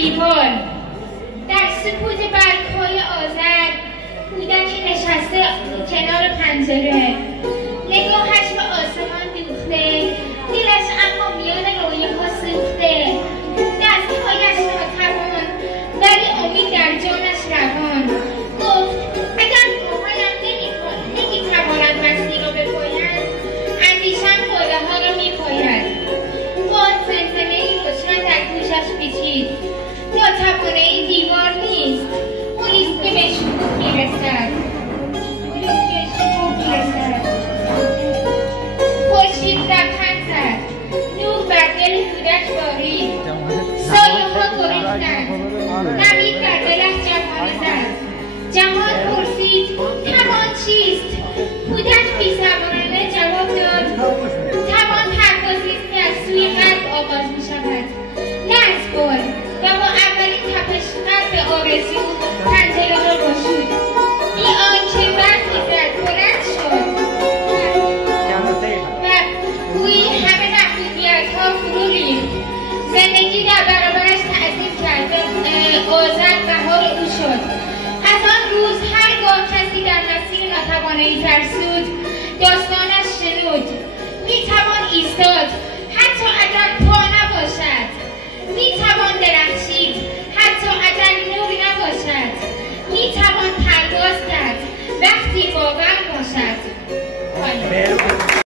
دیوار در سکوت برگ‌های آذر کودکی نشسته کنار پنجره نگاهش به آسمان دوخته دلش اما میان رویاها سوخته دستهایش ناتوان ولی امید در جانش روان گفت اگر پاهایم نمیتواند مسیر را بپاید اندیشم پایه‌ها را میپاید باز زمزمه‌ای روشن در گوشش پیچید ناتوانه دیوار نیست اونیست که به شکوه میرسد خورشید لبخند زد نور بر دل کودک بارید سایه‌ها گریختند نوید در دلش جوانه زد جهان پرسید توان چیست کودک بی‌صبرانه جواب داد توان پروازی است که از سوی قلب آغاز می‌شود نه از بال و با اولین تپش قلب آرزو پنجره را گشود بی آنکه برخی زد بلند شد و گویی همه محدودیت‌ها فرو ریخت زندگی در برابرش تعظیم کرد و آذر بهار او شد از آن روز هرگاه کسی در مسیر ناتوانایی ترسود داستانش شنود میتوان ایستاد حتی اگر پا نباشد میتوان درخشید حتی اگر نور نباشد میتوان پرواز کرد وقتی باور باشد